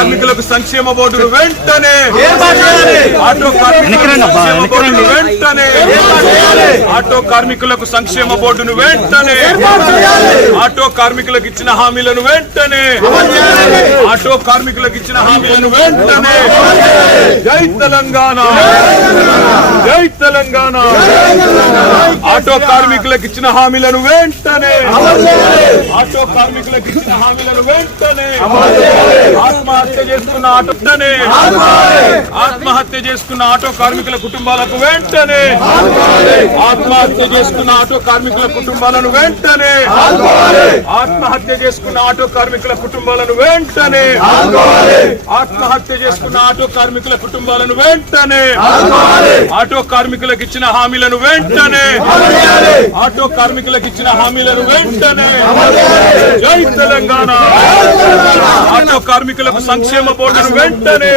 సంక్షేమ బోర్డును వెంటనే? ఆటో కార్మికులకు. వెంటనే ఆటో కార్మికులకు సంక్షేమ బోర్డును వెంటనే ఆటో కార్మికులకు ఇచ్చిన హామీలను వెంటనే ఆటో కార్మికులకు ఇచ్చిన హామీలను వెంటనే జై తెలంగాణ. జై తెలంగాణ. ఆటో కార్మికులకు ఇచ్చిన హామీలను వెంటనే ఆటో కార్మికులకు ఇచ్చిన హామీలను వెంటనే ఆత్మహత్య చేసుకున్న ఆటో వెంటనే ఆత్మహత్య. చేసుకున్న ఆటో కార్మికుల కుటుంబాలకు వెంటనే ఆత్మహత్య. చేసుకున్న ఆటో కార్మికుల కుటుంబాలను వెంటనే ఆత్మహత్య. చేసుకున్న ఆటో కార్మికుల కుటుంబాలను వెంటనే ఆత్మహత్య చేసుకున్న ఆటో కార్మికుల కుటుంబాలను వెంటనే ఆటో కార్మికులకు ఇచ్చిన హామీలను వెంటనే ఆటో కార్మికులకు ఇచ్చిన హామీలను వెంటనే జై తెలంగాణ. ఆటో కార్మికులకు సంక్షేమ బోర్డును వెంటనే